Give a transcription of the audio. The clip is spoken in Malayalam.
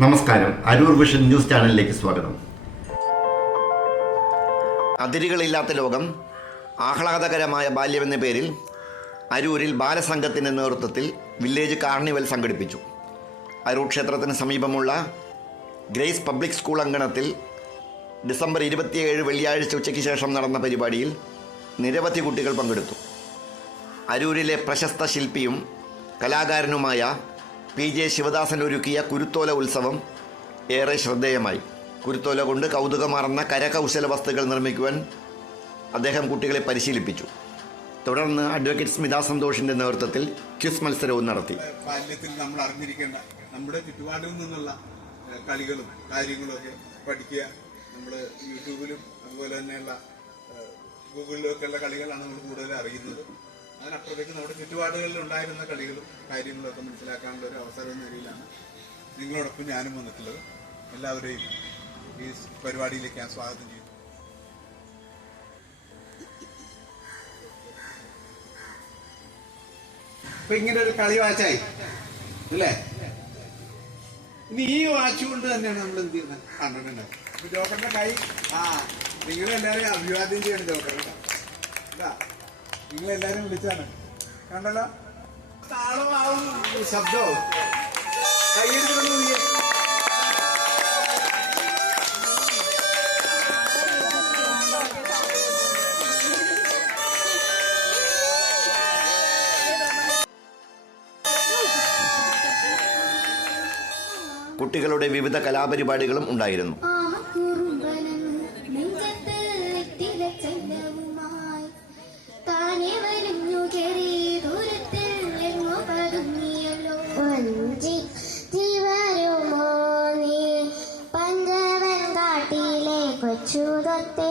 നമസ്കാരം, അരൂർ വിഷൻ ന്യൂസ് ചാനലിലേക്ക് സ്വാഗതം. അതിരുകളില്ലാത്ത ലോകം ആഹ്ലാദകരമായ ബാല്യമെന്ന പേരിൽ അരൂരിൽ ബാലസംഘത്തിൻ്റെ നേതൃത്വത്തിൽ വില്ലേജ് കാർണിവൽ സംഘടിപ്പിച്ചു. അരൂർ ക്ഷേത്രത്തിന് സമീപമുള്ള ഗ്രേസ് പബ്ലിക് സ്കൂൾ അങ്കണത്തിൽ ഡിസംബർ 27 വെള്ളിയാഴ്ച ഉച്ചയ്ക്ക് ശേഷം നടന്ന പരിപാടിയിൽ നിരവധി കുട്ടികൾ പങ്കെടുത്തു. അരൂരിലെ പ്രശസ്ത ശില്പിയും കലാകാരനുമായ PJ ശിവദാസൻ ഒരുക്കിയ കുരുത്തോല ഉത്സവം ഏറെ ശ്രദ്ധേയമായി. കുരുത്തോല കൊണ്ട് കൗതുകമാർന്ന കരകൗശല വസ്തുക്കൾ നിർമ്മിക്കുവാൻ അദ്ദേഹം കുട്ടികളെ പരിശീലിപ്പിച്ചു. തുടർന്ന് അഡ്വക്കേറ്റ് സ്മിത സന്തോഷിൻ്റെ നേതൃത്വത്തിൽ ക്വിസ് മത്സരവും നടത്തി. ബാല്യത്തിൽ നമ്മൾ അറിഞ്ഞിരിക്കേണ്ട നമ്മുടെ ചുറ്റുപാടിൽ നിന്നുള്ള കളികളും കാര്യങ്ങളും ഒക്കെ പഠിക്കുക. നമ്മൾ യൂട്യൂബിലും അതുപോലെ തന്നെയുള്ള ഗൂഗിളിലും ഒക്കെയുള്ള കളികളാണ് നമ്മൾ കൂടുതൽ അറിയുന്നത്. അതിനപ്പുറത്തേക്ക് നമ്മുടെ ചുറ്റുപാടുകളിൽ ഉണ്ടായിരുന്ന കളികളും കാര്യങ്ങളും ഒക്കെ മനസ്സിലാക്കാനുള്ള ഒരു അവസരം എന്ന നിലയിലാണ് നിങ്ങളോടൊപ്പം ഞാനും വന്നിട്ടുള്ളത്. എല്ലാവരെയും ഈ പരിപാടിയിലേക്ക് ഞാൻ സ്വാഗതം ചെയ്യുന്നു. ഇപ്പൊ ഇങ്ങനെ ഒരു കളി വാച്ചായി അല്ലേ? ഇനി ഈ വാച്ച് കൊണ്ട് തന്നെയാണ് നമ്മൾ എന്ത് ചെയ്യുന്നത് കണ്ടിട്ടുണ്ടാവും. ഇപ്പൊ ജോക്കറിന്റെ കൈ നിങ്ങളെല്ലാവരെയും അഭിവാദ്യം ചെയ്യണം. ജോക്കറിന്റെ നിങ്ങളെല്ലാരും വിളിച്ചാണ് കണ്ടല്ലോ. താളമാവും ശബ്ദവും കൈയെടുക്കുന്നു. കുട്ടികളുടെ വിവിധ കലാപരിപാടികളും ഉണ്ടായിരുന്നു. പഞ്ചവൻ കാട്ടിലെ കൊച്ചുതൊത്തേ